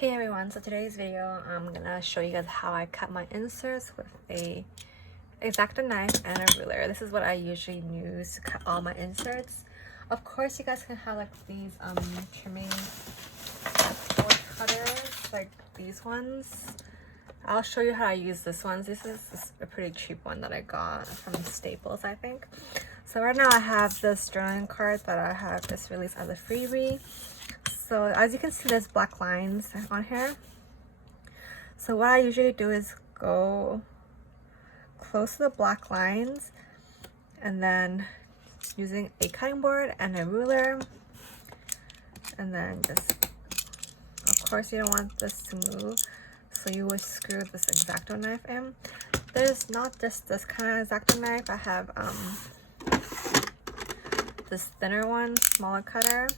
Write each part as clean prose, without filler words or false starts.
Hey everyone, so today's video I'm gonna show you guys how I cut my inserts with a X-Acto knife and a ruler. This is what I usually use to cut all my inserts. Of course you guys can have like these trimming board cutters, like these ones. I'll show you how I use this one. This is a pretty cheap one that I got from Staples, I think. So right now I have this drawing card that I have just released as a freebie. So as you can see, there's black lines on here. So what I usually do is go close to the black lines and then using a cutting board and a ruler, and then just, of course you don't want this to move, so you would screw this X-Acto knife in. There's not just this kind of X-Acto knife. I have this thinner one, smaller cutter.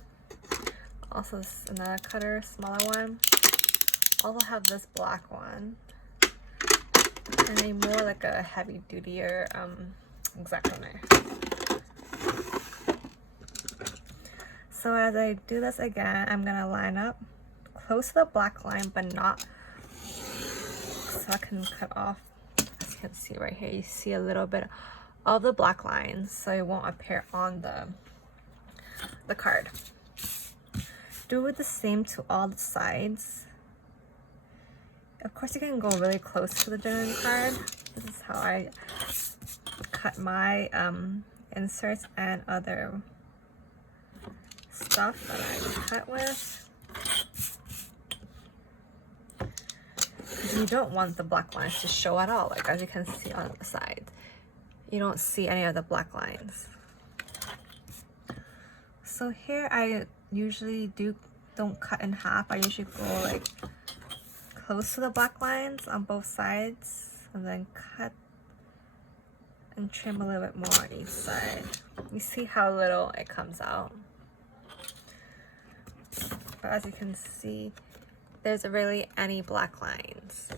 Also this another cutter, smaller one. Also have this black one. And a more like a heavy duty-er X-Acto knife. So as I do this again, I'm gonna line up close to the black line, but not so I can cut off. As you can see right here, you see a little bit of the black lines, so it won't appear on the card. Do the same to all the sides. Of course, you can go really close to the drawing card. This is how I cut my inserts and other stuff that I cut with. You don't want the black lines to show at all, like as you can see on the side. You don't see any of the black lines. So here I usually don't cut in half. I usually go like close to the black lines on both sides and then cut and trim a little bit more on each side. You see how little it comes out. But as you can see, there's really any black lines.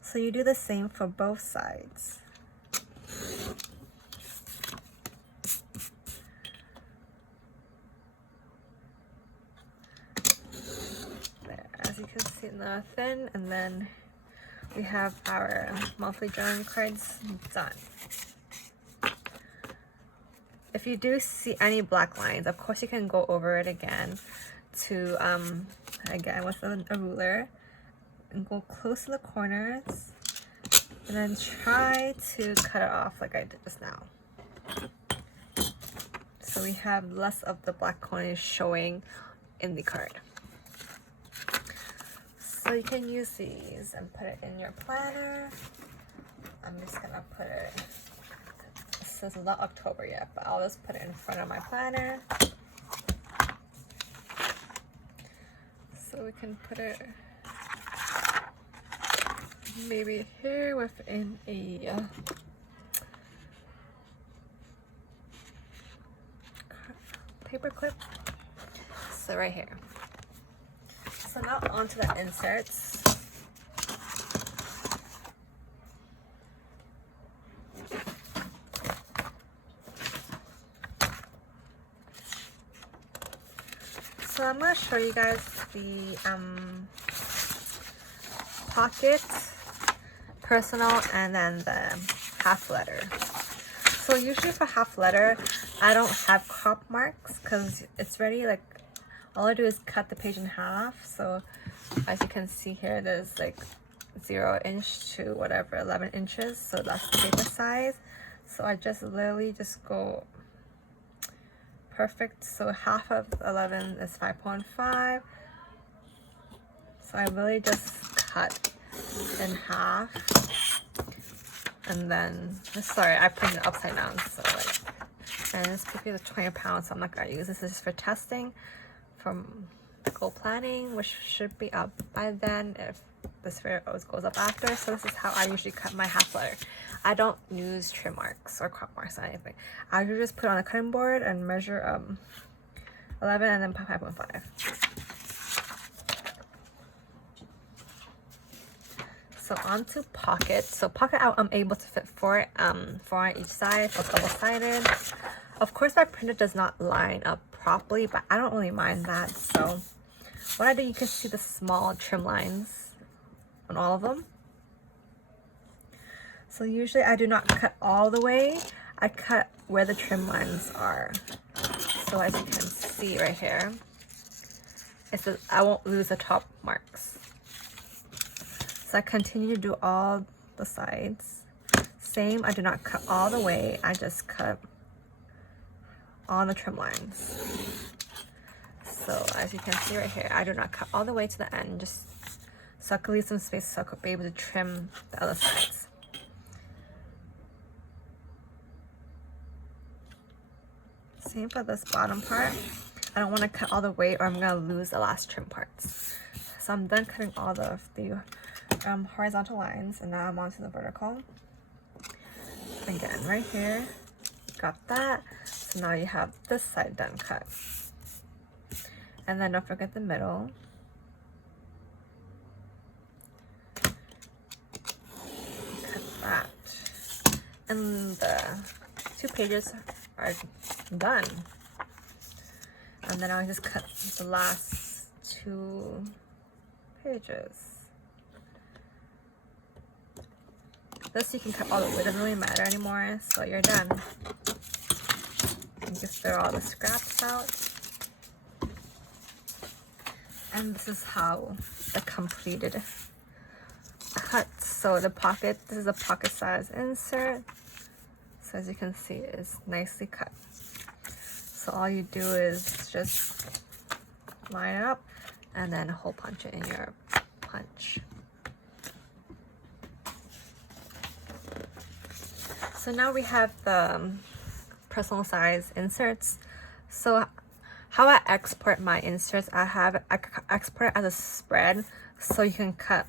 So you do the same for both sides. You can see another thin, and then we have our monthly drawing cards done. If you do see any black lines, of course you can go over it again to again with a ruler and go close to the corners and then try to cut it off like I did just now, so we have less of the black corners showing in the card. So you can use these and put it in your planner. I'm just gonna put it, this is not October yet, but I'll just put it in front of my planner. So we can put it maybe here within a paper clip. So right here. So now onto the inserts. So I'm going to show you guys the pocket, personal, and then the half letter. So usually for half letter, I don't have crop marks because it's ready, like all I do is cut the page in half. So as you can see here, there's like 0 inch to whatever 11 inches, so that's the paper size. So I just literally just go perfect. So half of 11 is 5.5. So I really just cut in half, and then sorry, I printed it upside down, so like, and this cookie is 20 pounds, so I'm not gonna use this. This is for testing from Go Planning, which should be up by then if this video always goes up after. So this is how I usually cut my half letter. I don't use trim marks or crop marks or anything. I usually just put it on a cutting board and measure 11 and then 5.5. So onto pocket. So pocket I'm able to fit four on each side, so double-sided. Of course my printer does not line up properly, but I don't really mind that. So what I do, you can see the small trim lines on all of them. So usually I do not cut all the way, I cut where the trim lines are. So as you can see right here, it says I won't lose the top marks. So I continue to do all the sides. Same, I do not cut all the way, I just cut on the trim lines. So as you can see right here, I do not cut all the way to the end, just so I could leave some space so I could be able to trim the other sides. Same for this bottom part. I don't want to cut all the way or I'm going to lose the last trim parts. So I'm done cutting all the horizontal lines, and now I'm onto the vertical. Again, right here, got that. So now you have this side done cut. And then don't forget the middle. Cut that. And the 2 pages are done. And then I'll just cut the last 2 pages. This you can cut all the way, doesn't really matter anymore, so you're done. You just throw all the scraps out. And this is how the completed cut. So the pocket, this is a pocket size insert. So as you can see, it's nicely cut. So all you do is just line it up and then hole punch it in your punch. So now we have the personal size inserts. So how I export my inserts, I export it as a spread, so you can cut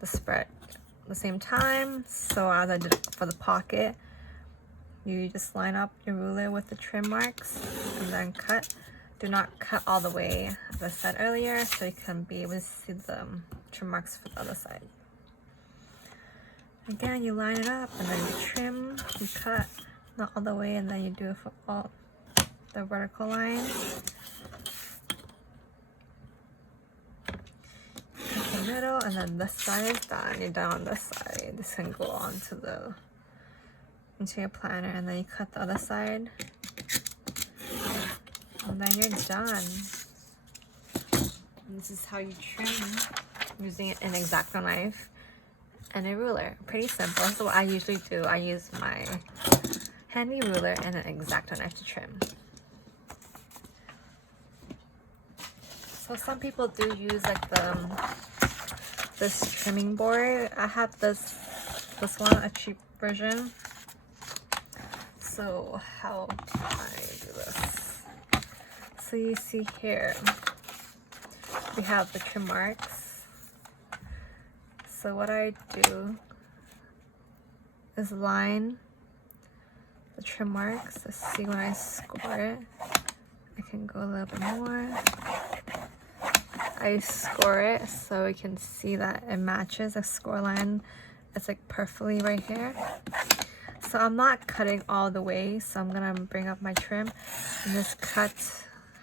the spread at the same time. So as I did for the pocket, you just line up your ruler with the trim marks and then cut. Do not cut all the way, as I said earlier, so you can be able to see the trim marks for the other side. Again, you line it up and then you trim, you cut, not all the way, and then you do it for all the vertical lines. Cut the middle, and then this side is done. You're done on this side. This can go on to into your planner, and then you cut the other side, and then you're done. And this is how you trim using an X-Acto knife and a ruler. Pretty simple. So what I usually do, I use my handy ruler and an X-Acto knife to trim. So some people do use like this trimming board. I have this one, a cheap version. So how do I do this? So you see here, we have the trim marks. So what I do is line the trim marks. Let's see, when I score it, I can go a little bit more. I score it so we can see that it matches a score line. It's like perfectly right here. So I'm not cutting all the way, so I'm gonna bring up my trim and just cut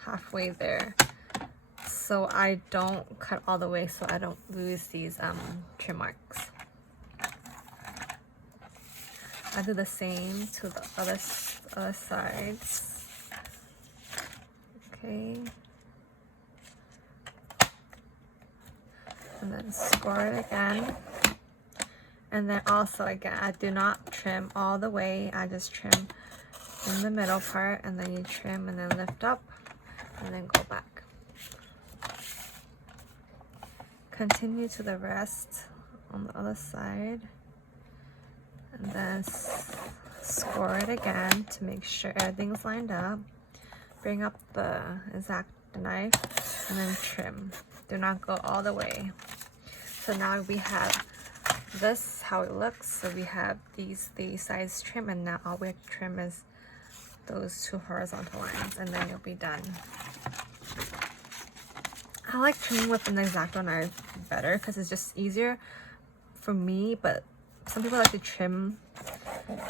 halfway there. So I don't cut all the way, so I don't lose these trim marks. I do the same to the other sides. Okay. And then score it again. And then also again, I do not trim all the way. I just trim in the middle part, and then you trim and then lift up and then go back. Continue to the rest on the other side, and then score it again to make sure everything's lined up. Bring up the X-Acto knife and then trim. Do not go all the way. So now we have this, how it looks. So we have these sides trim, and now all we have to trim is those 2 horizontal lines, and then you'll be done. I like trimming with an X-Acto knife better because it's just easier for me, but some people like to trim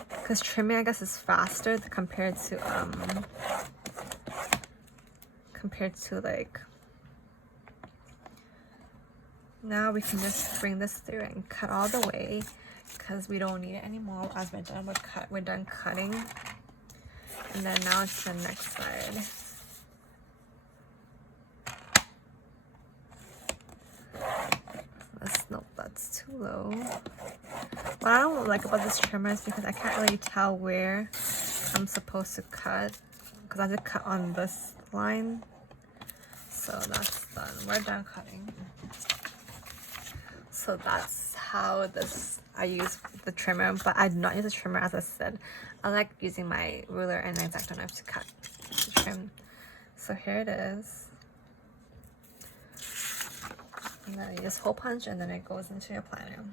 because trimming, I guess, is faster compared to like Now we can just bring this through and cut all the way because we don't need it anymore as we're done cutting. And then now it's the next side. Nope, that's too low. What I don't like about this trimmer is because I can't really tell where I'm supposed to cut because I have to cut on this line. So that's done. We're done cutting. So that's how I use the trimmer, but I do not use a trimmer. As I said, I like using my ruler and X-Acto knife to cut the trim. So here it is. And then you just hole punch and then it goes into your planner.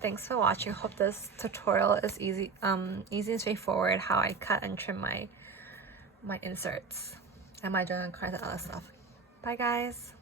Thanks for watching. Hope this tutorial is easy and straightforward how I cut and trim my inserts and my journal cards and other stuff. Bye guys.